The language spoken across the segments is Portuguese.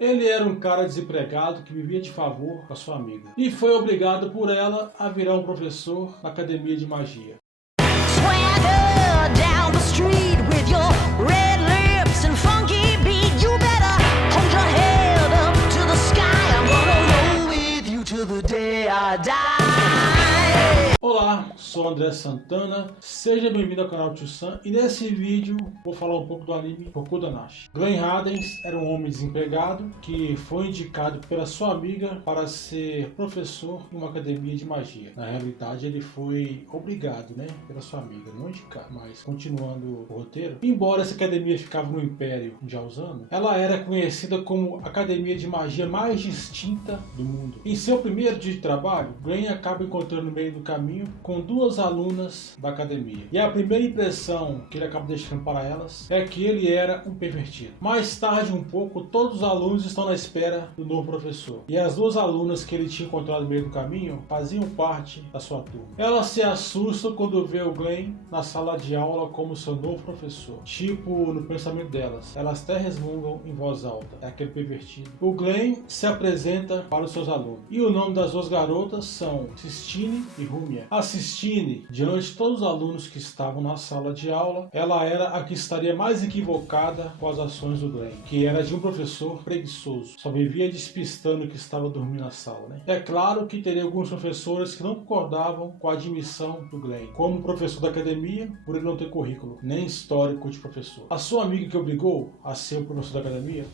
Ele era um cara desempregado que vivia de favor com a sua amiga e foi obrigado por ela a virar um professor na academia de magia. Swagger down the street with your red lips and funky beat. You better hold your head up to the sky. I'm gonna roll with you till the day I die. Olá, sou André Santana, seja bem-vindo ao canal Tio Sam e nesse vídeo vou falar um pouco do anime Rokudanashi. Glenn Hadens era um homem desempregado que foi indicado pela sua amiga para ser professor em uma academia de magia. Na realidade ele foi obrigado, pela sua amiga, não indicado. Mas continuando o roteiro, embora essa academia ficava no Império de Aozano, ela era conhecida como a academia de magia mais distinta do mundo. Em seu primeiro dia de trabalho, Glenn acaba encontrando no meio do caminho com duas alunas da academia. E a primeira impressão que ele acaba deixando para elas é que ele era um pervertido. Mais tarde um pouco, todos os alunos estão na espera do novo professor. E as duas alunas que ele tinha encontrado no meio do caminho faziam parte da sua turma. Elas se assustam quando vê o Glenn na sala de aula como seu novo professor. Tipo, no pensamento delas, elas até resmungam em voz alta. É aquele pervertido. O Glenn se apresenta para os seus alunos. E o nome das duas garotas são Sistine e Rumia. A Sistine, diante de todos os alunos que estavam na sala de aula, ela era a que estaria mais equivocada com as ações do Glenn, que era de um professor preguiçoso, só vivia despistando que estava dormindo na sala. É claro que teria alguns professores que não concordavam com a admissão do Glenn, como professor da academia, por ele não ter currículo, nem histórico de professor. A sua amiga que obrigou a ser o professor da academia,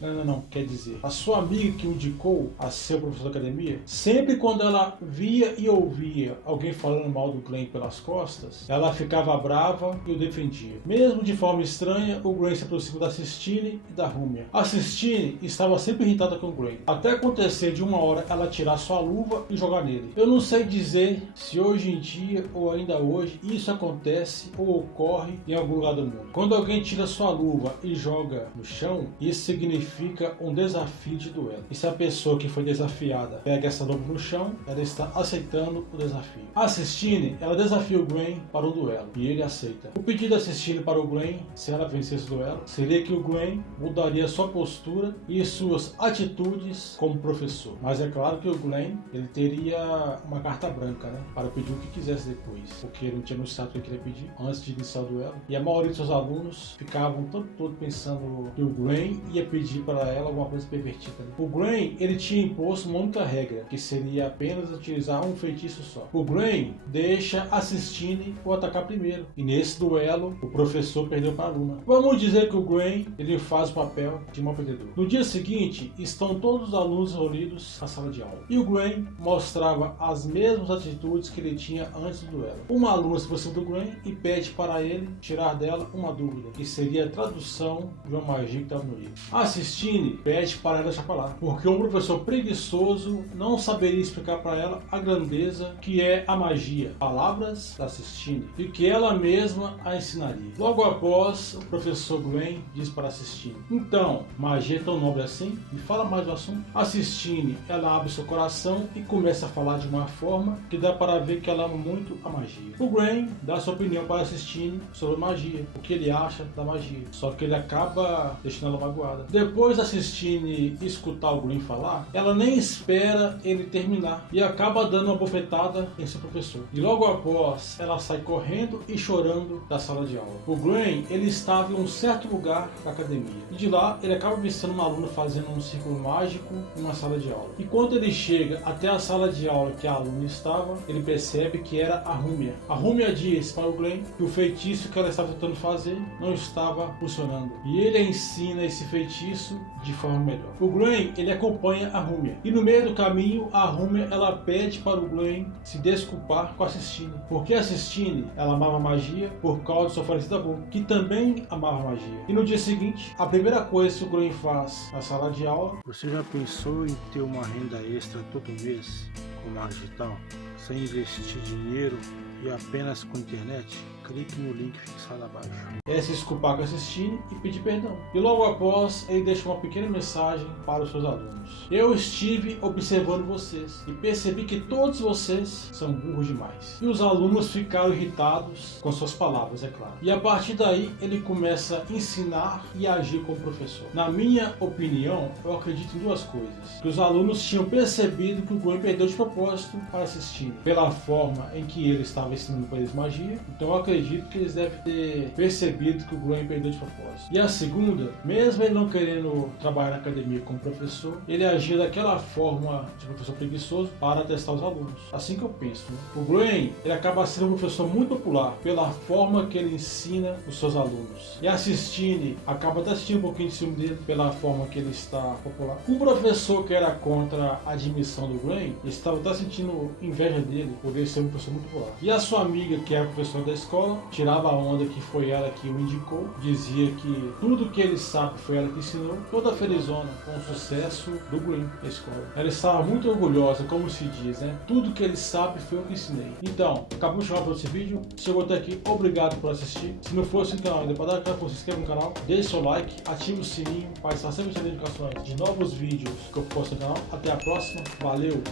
quer dizer, a sua amiga que o indicou a ser o professor da academia, sempre quando ela via e ouvia alguém falando mal do Glenn pelas costas, ela ficava brava e o defendia. Mesmo de forma estranha, o Glenn se aproxima da Sistine e da Rumia. A Sistine estava sempre irritada com o Glenn, até acontecer de uma hora ela tirar sua luva e jogar nele. Eu não sei dizer se hoje em dia ou ainda hoje isso acontece ou ocorre em algum lugar do mundo. Quando alguém tira sua luva e joga no chão, isso significa um desafio de duelo. E se a pessoa que foi desafiada pega essa luva no chão, ela está aceitando o desafio. A Sistine, ela desafia o Glenn para um duelo e ele aceita. O pedido da Sistine para o Glenn, se ela vencesse o duelo, seria que o Glenn mudaria sua postura e suas atitudes como professor. Mas é claro que o Glenn, ele teria uma carta branca, para pedir o que quisesse depois, porque ele não tinha anunciado o que ele queria pedir antes de iniciar o duelo. E a maioria dos seus alunos ficavam o tempo todo pensando que o Glenn ia pedir para ela alguma coisa pervertida. O Glenn, ele tinha imposto uma única regra, que seria apenas utilizar um feitiço só. O Glenn deixa a Sistine o atacar primeiro. E nesse duelo, o professor perdeu para a aluna. Vamos dizer que o Glenn, ele faz o papel de mau perdedor. No dia seguinte, estão todos os alunos reunidos na sala de aula. E o Glenn mostrava as mesmas atitudes que ele tinha antes do duelo. Uma aluna se aproxima do Glenn e pede para ele tirar dela uma dúvida, que seria a tradução de uma magia que estava no livro. A Sistine pede para ela deixar para lá, porque um professor preguiçoso não saberia explicar para ela a grandeza que é a magia, palavras da Sistine, e que ela mesma a ensinaria. Logo após, o professor Glenn diz para a Sistine: então, magia é tão nobre assim? Me fala mais do assunto. A Sistine, ela abre seu coração e começa a falar de uma forma que dá para ver que ela ama muito a magia. O Glenn dá sua opinião para a Sistine sobre magia, o que ele acha da magia, só que ele acaba deixando ela magoada. Depois da Sistine escutar o Glenn falar, ela nem espera ele terminar e acaba dando uma bofetada em seu professor. E logo após, ela sai correndo e chorando da sala de aula. O Glenn, ele estava em um certo lugar da academia. E de lá, ele acaba vendo uma aluna fazendo um círculo mágico em uma sala de aula. E quando ele chega até a sala de aula que a aluna estava, ele percebe que era a Rumia. A Rumia diz para o Glenn que o feitiço que ela estava tentando fazer não estava funcionando. E ele ensina esse feitiço de forma melhor. O Glenn, ele acompanha a Rumia. E no meio do caminho, a Rumia, ela pede para o Glenn se desculpar com a Sistine, porque a Sistine, ela amava magia por causa de sua falecida avó, que também amava magia. E no dia seguinte, a primeira coisa que o Glenn faz na sala de aula: você já pensou em ter uma renda extra todo mês com marketing digital, sem investir dinheiro e apenas com internet? clique no link fixado abaixo. É se desculpar com a Sistine e pedir perdão. E logo após, ele deixa uma pequena mensagem para os seus alunos. Eu estive observando vocês e percebi que todos vocês são burros demais. E os alunos ficaram irritados com suas palavras, é claro. E a partir daí, ele começa a ensinar e agir como professor. Na minha opinião, eu acredito em duas coisas. Que os alunos tinham percebido que o Gwen perdeu de propósito para a Sistine, pela forma em que ele estava ensinando para eles magia. Então eu acredito que eles devem ter percebido que o Gwen perdeu de propósito. E a segunda, mesmo ele não querendo trabalhar na academia como professor, ele agia daquela forma de professor preguiçoso para testar os alunos. Assim que eu penso, né? O Gwen, ele acaba sendo um professor muito popular pela forma que ele ensina os seus alunos. E a Sistine acaba até assistindo um pouquinho de ciúme dele pela forma que ele está popular. Um professor que era contra a admissão do Gwen estava até sentindo inveja dele por ele ser um professor muito popular. E a sua amiga, que era professora da escola, tirava a onda que foi ela que o indicou, dizia que tudo que ele sabe foi ela que ensinou, toda felizona com o sucesso do Gwen na escola. Ela estava muito orgulhosa, como se diz, né? Tudo que ele sabe foi eu que ensinei. Então, acabou de chamar para esse vídeo. Chegou até aqui, obrigado por assistir. Se não for inscrito no canal ainda, para dar aquela força, se inscreva no canal, deixe seu like, ative o sininho para estar sempre recebendo indicações de novos vídeos que eu posto no canal. Até a próxima, valeu,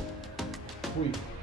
fui!